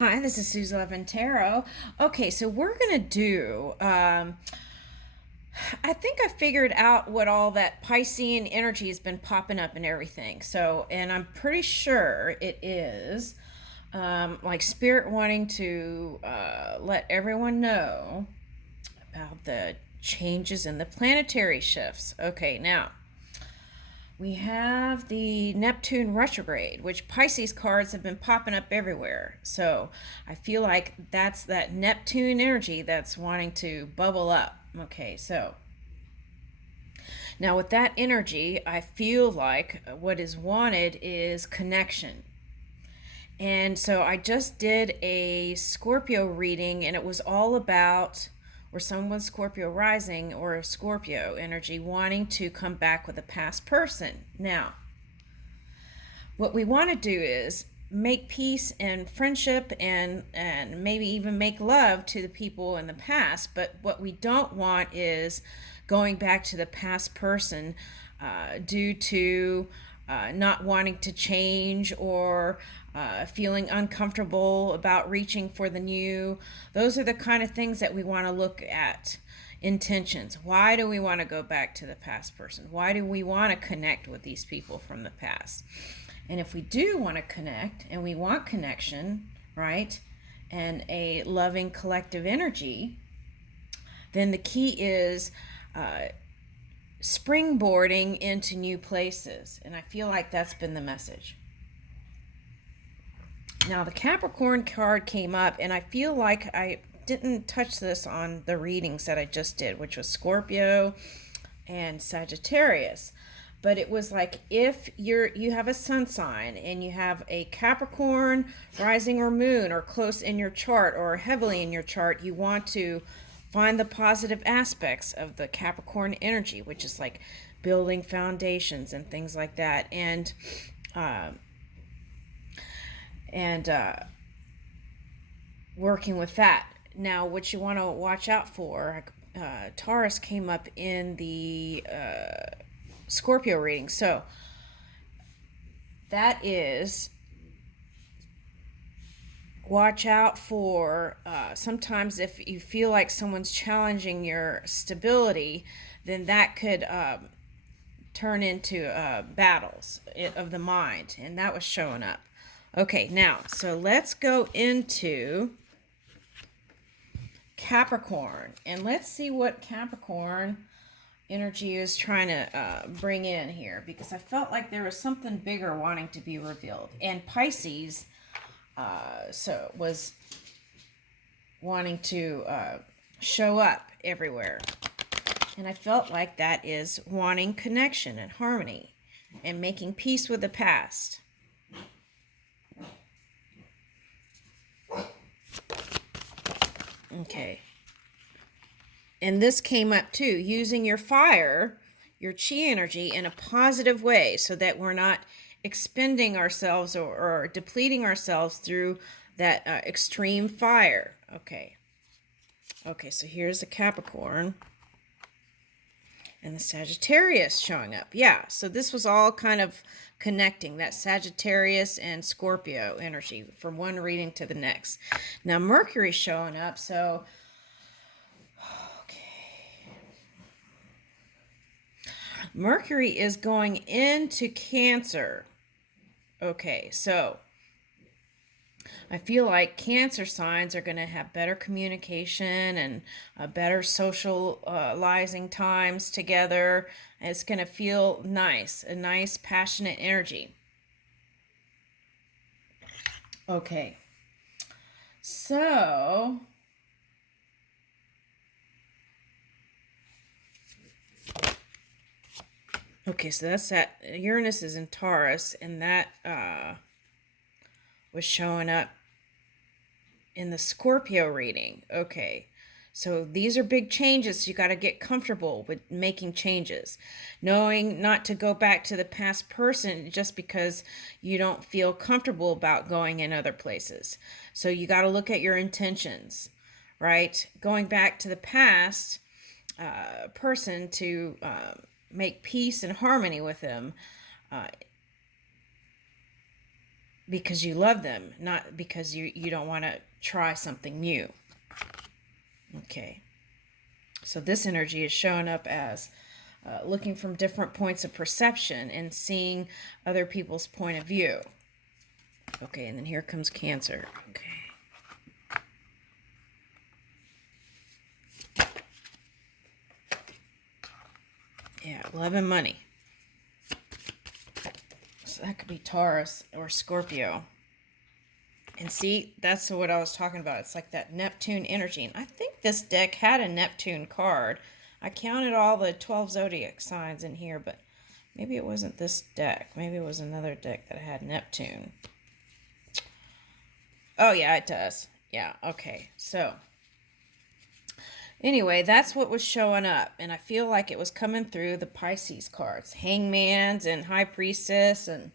Hi, this is Suze Levin Tarot. Okay, so we're going to do, I think I figured out what all that Piscean energy has been popping up and everything. So, and I'm pretty sure it is like Spirit wanting to let everyone know about the changes in the planetary shifts. Okay, now we have the Neptune Retrograde, which Pisces cards have been popping up everywhere. So I feel like that's that Neptune energy that's wanting to bubble up. Okay, so now with that energy, I feel like what is wanted is connection. And so I just did a Scorpio reading, and it was all about or someone Scorpio rising or a Scorpio energy wanting to come back with a past person. Now, what we want to do is make peace and friendship and maybe even make love to the people in the past, but what we don't want is going back to the past person due to not wanting to change or feeling uncomfortable about reaching for the new. Those are the kind of things that we want to look at. Intentions. Why do we want to go back to the past person? Why do we want to connect with these people from the past? And if we do want to connect and we want connection, right, and a loving collective energy, then the key is springboarding into new places. And I feel like that's been the message. Now, the Capricorn card came up, and I feel like I didn't touch this on the readings that I just did, which was Scorpio and Sagittarius. But it was like if you have a sun sign and you have a Capricorn rising or moon or close in your chart or heavily in your chart, you want to find the positive aspects of the Capricorn energy, which is like building foundations and things like that, and working with that. Now, what you want to watch out for, Taurus came up in the Scorpio reading. So that is watch out for sometimes if you feel like someone's challenging your stability, then that could turn into battles of the mind, and that was showing up. Okay, now, so let's go into Capricorn, and let's see what Capricorn energy is trying to bring in here, because I felt like there was something bigger wanting to be revealed. And Pisces so was wanting to show up everywhere. And I felt like that is wanting connection and harmony and making peace with the past. Okay. And this came up too, using your fire, your chi energy in a positive way so that we're not expending ourselves or depleting ourselves through that extreme fire. Okay. Okay, so here's the Capricorn and the Sagittarius showing up. Yeah, so this was all kind of connecting that Sagittarius and Scorpio energy from one reading to the next. Now Mercury showing up, so Mercury is going into Cancer. Okay, so I feel like Cancer signs are going to have better communication and better socializing times together. It's going to feel nice, a nice, passionate energy. Okay, so that's that. Uranus is in Taurus, and that was showing up in the Scorpio reading. Okay, so these are big changes. You got to get comfortable with making changes, knowing not to go back to the past person just because you don't feel comfortable about going in other places. So you got to look at your intentions, right? Going back to the past person to make peace and harmony with them because you love them, not because you don't want to try something new. Okay. So this energy is showing up as looking from different points of perception and seeing other people's point of view. Okay, and then here comes Cancer. Okay. Yeah, love and money. So that could be Taurus or Scorpio. And see, that's what I was talking about. It's like that Neptune energy. And I think this deck had a Neptune card. I counted all the 12 zodiac signs in here, but maybe it wasn't this deck. Maybe it was another deck that had Neptune. Oh, yeah, it does. Yeah, okay. So, anyway, that's what was showing up. And I feel like it was coming through the Pisces cards. Hangman's and High Priestess and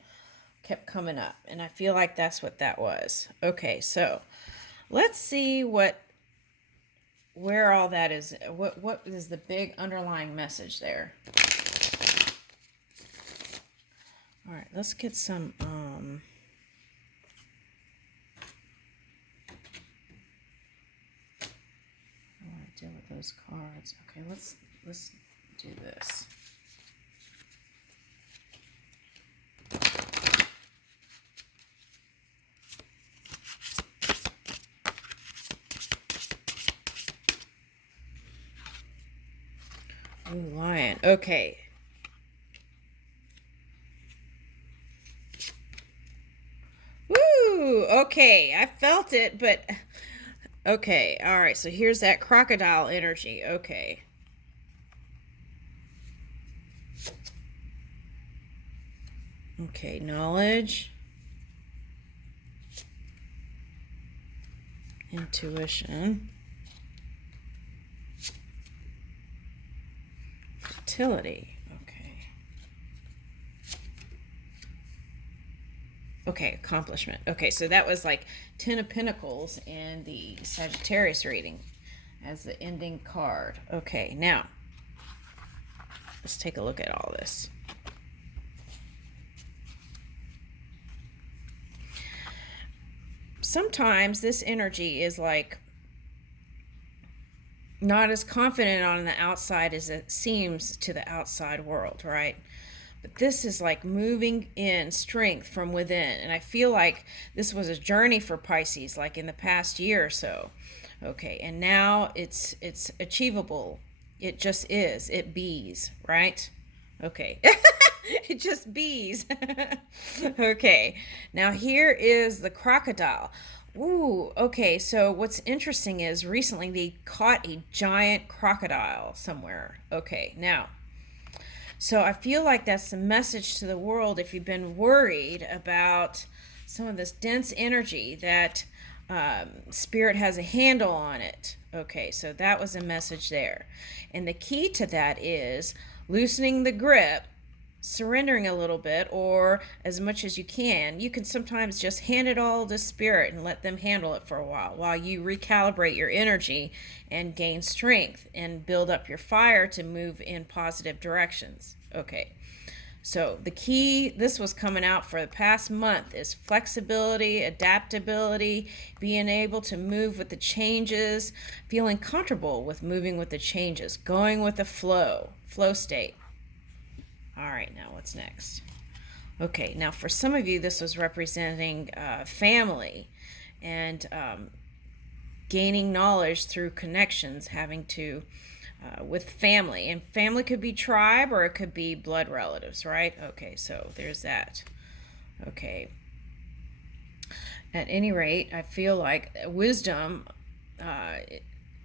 kept coming up, and I feel like that's what that was. Okay, so let's see where all that is. What is the big underlying message there? All right, let's get some I want to deal with those cards. Okay, let's do this. Ooh, Lion. Okay. Woo! Okay, I felt it, but okay. All right, so here's that crocodile energy. Okay. Okay, knowledge. Intuition. Fertility. Okay, accomplishment. Okay, so that was like 10 of Pentacles in the Sagittarius reading as the ending card. Okay, now let's take a look at all this. Sometimes this energy is like not as confident on the outside as it seems to the outside world, right? But this is like moving in strength from within. And I feel like this was a journey for Pisces, like in the past year or so. Okay, and now it's achievable. It just is. It bees, right? Okay. It just bees. Okay, now here is the crocodile. Ooh, okay, so what's interesting is recently they caught a giant crocodile somewhere. Okay, now, so I feel like that's the message to the world if you've been worried about some of this dense energy that Spirit has a handle on it. Okay, so that was a message there. And the key to that is loosening the grip, surrendering a little bit, or as much as you can. You can sometimes just hand it all to Spirit and let them handle it for a while you recalibrate your energy and gain strength and build up your fire to move in positive directions. Okay, so the key, this was coming out for the past month, is flexibility, adaptability, being able to move with the changes, feeling comfortable with moving with the changes, going with the flow state. All right, now what's next? Okay, now for some of you, this was representing family and gaining knowledge through connections, having to, with family. And family could be tribe or it could be blood relatives, right? Okay, so there's that. Okay. At any rate, I feel like wisdom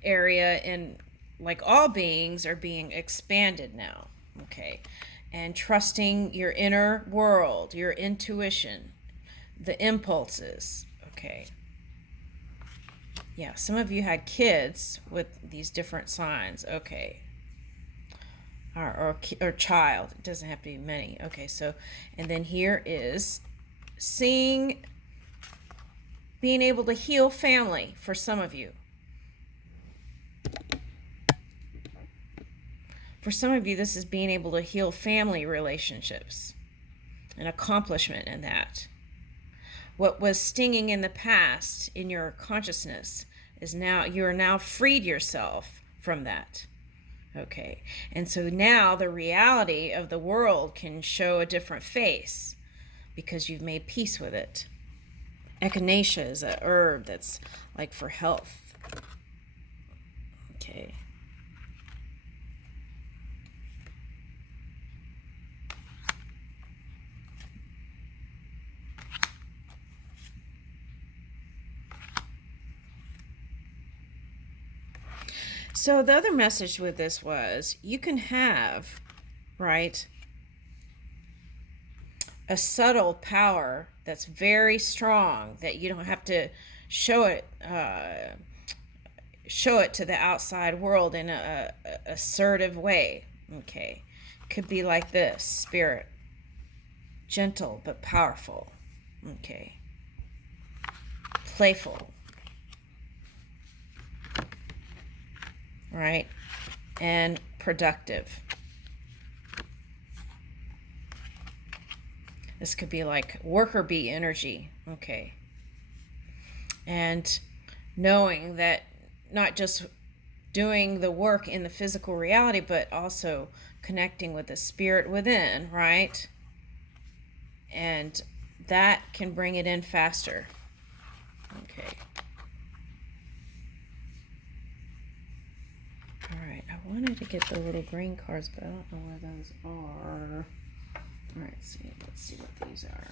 area in like all beings are being expanded now. Okay. And trusting your inner world, your intuition, the impulses. Okay. Yeah, some of you had kids with these different signs. Okay. Or child. It doesn't have to be many. Okay, so, and then here is being able to heal family for some of you. For some of you, this is being able to heal family relationships, an accomplishment in that. what was stinging in the past in your consciousness is now, you are now freed yourself from that. Okay, and so now the reality of the world can show a different face because you've made peace with it. Echinacea is a herb that's like for health. Okay. So the other message with this was, you can have, right, a subtle power that's very strong that you don't have to show it to the outside world in a assertive way. Okay, could be like this: spirit, gentle but powerful. Okay, playful, right, and productive. This could be like worker bee energy. Okay, and knowing that not just doing the work in the physical reality, but also connecting with the spirit within, right? And that can bring it in faster. Okay. All right, I wanted to get the little green cards, but I don't know where those are. All right, let's see what these are.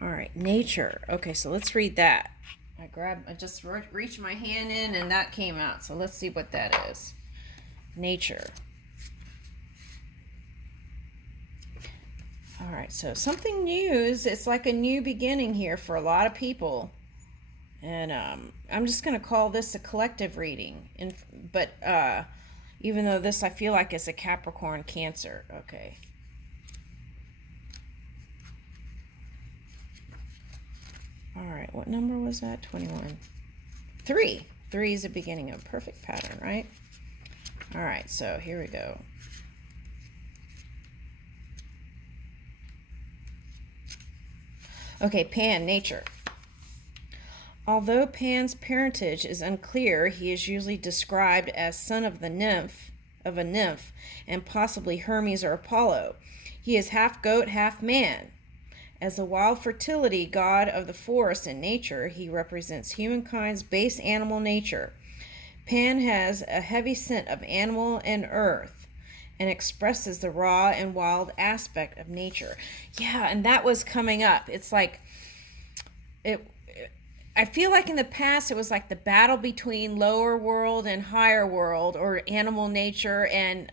All right, nature. Okay, so let's read that. I just reached my hand in and that came out. So let's see what that is. Nature. All right, so something new it's like a new beginning here for a lot of people. And I'm just going to call this a collective reading. But even though this, I feel like it's a Capricorn Cancer. Okay. All right, what number was that? 21. 3. 3 is the beginning of a perfect pattern, right? All right, so here we go. Okay, Pan, nature. Although Pan's parentage is unclear, he is usually described as son of a nymph, and possibly Hermes or Apollo. He is half goat, half man. As the wild fertility god of the forest and nature, he represents humankind's base animal nature. Pan has a heavy scent of animal and earth and expresses the raw and wild aspect of nature. Yeah, and that was coming up. It's like, I feel like in the past it was like the battle between lower world and higher world, or animal nature and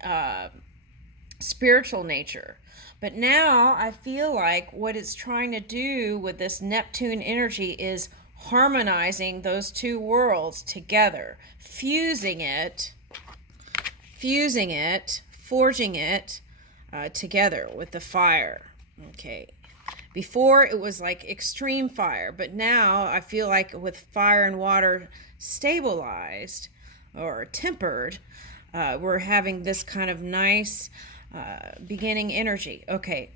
spiritual nature. But now I feel like what it's trying to do with this Neptune energy is harmonizing those two worlds together, fusing it, forging it together with the fire. Okay. Before it was like extreme fire, but now I feel like with fire and water stabilized or tempered, we're having this kind of nice beginning energy. Okay,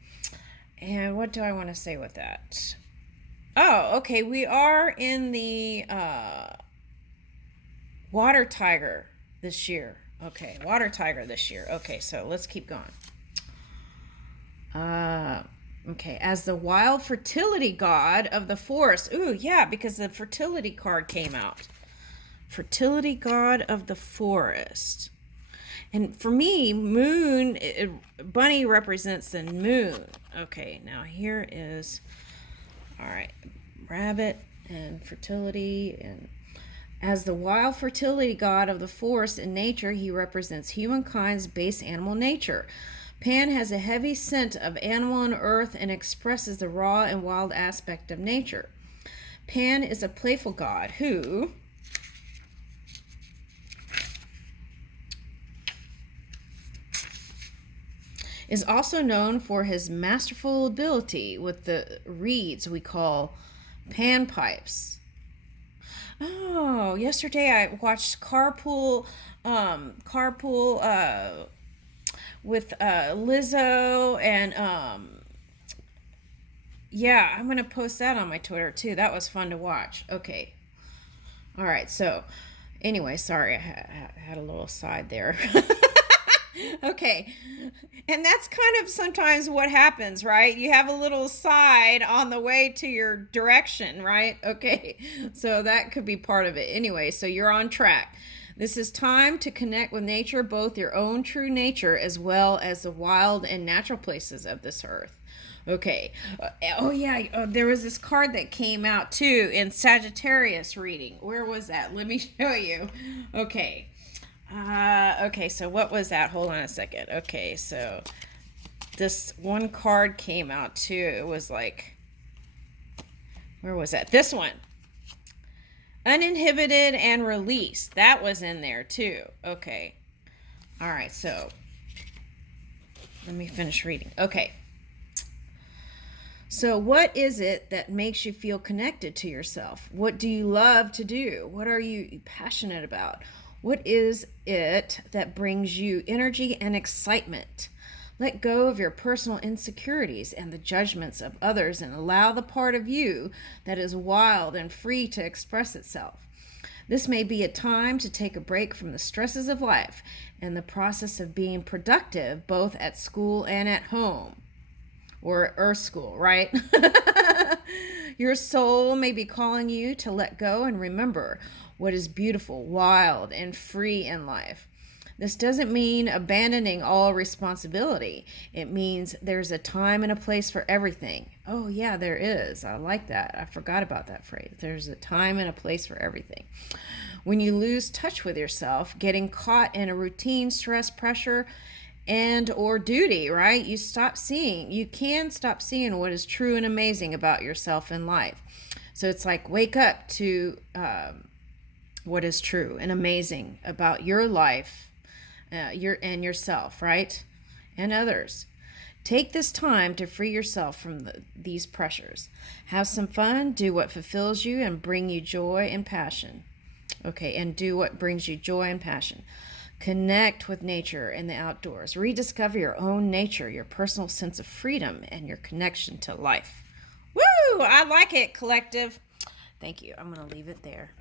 and what do I want to say with that? Oh, okay, we are in the water tiger this year. Okay, water tiger this year. Okay, so let's keep going. Okay, as the wild fertility god of the forest. Ooh, yeah, because the fertility card came out. Fertility god of the forest. And for me, bunny represents the moon. Okay, now here is, all right, rabbit and fertility. And as the wild fertility god of the forest and nature, he represents humankind's base animal nature. Pan has a heavy scent of animal and earth and expresses the raw and wild aspect of nature. Pan is a playful god who is also known for his masterful ability with the reeds we call panpipes. Oh, yesterday I watched Carpool with Lizzo and yeah, I'm gonna post that on my Twitter too. That was fun to watch. Okay. All right. So, anyway, sorry, I had a little side there. Okay. And that's kind of sometimes what happens, right? You have a little side on the way to your direction, right? Okay. So that could be part of it. Anyway, so you're on track. This is time to connect with nature, both your own true nature as well as the wild and natural places of this earth. Okay. Oh, yeah. There was this card that came out too in Sagittarius reading. Where was that? Let me show you. Okay. Okay, so what was that? Hold on a second. Okay, so this one card came out too. It was like, where was that? This one. Uninhibited and released. That was in there too. Okay. All right, so let me finish reading. Okay. So what is it that makes you feel connected to yourself? What do you love to do? What are you passionate about? What is it that brings you energy and excitement? Let go of your personal insecurities and the judgments of others and allow the part of you that is wild and free to express itself. This may be a time to take a break from the stresses of life and the process of being productive both at school and at home. Or Earth School, right? Your soul may be calling you to let go and remember what is beautiful, wild, and free in life. This doesn't mean abandoning all responsibility. It means there's a time and a place for everything. Oh, yeah, there is. I like that. I forgot about that phrase. There's a time and a place for everything. When you lose touch with yourself, getting caught in a routine, stress, pressure, and or duty, right? You can stop seeing what is true and amazing about yourself in life. So it's like, wake up to what is true and amazing about your life, yourself, right? And others. Take this time to free yourself from these pressures. Have some fun, do what fulfills you and bring you joy and passion. Okay, and do what brings you joy and passion. Connect with nature and the outdoors. Rediscover your own nature, your personal sense of freedom, and your connection to life. Woo! I like it, collective. Thank you. I'm going to leave it there.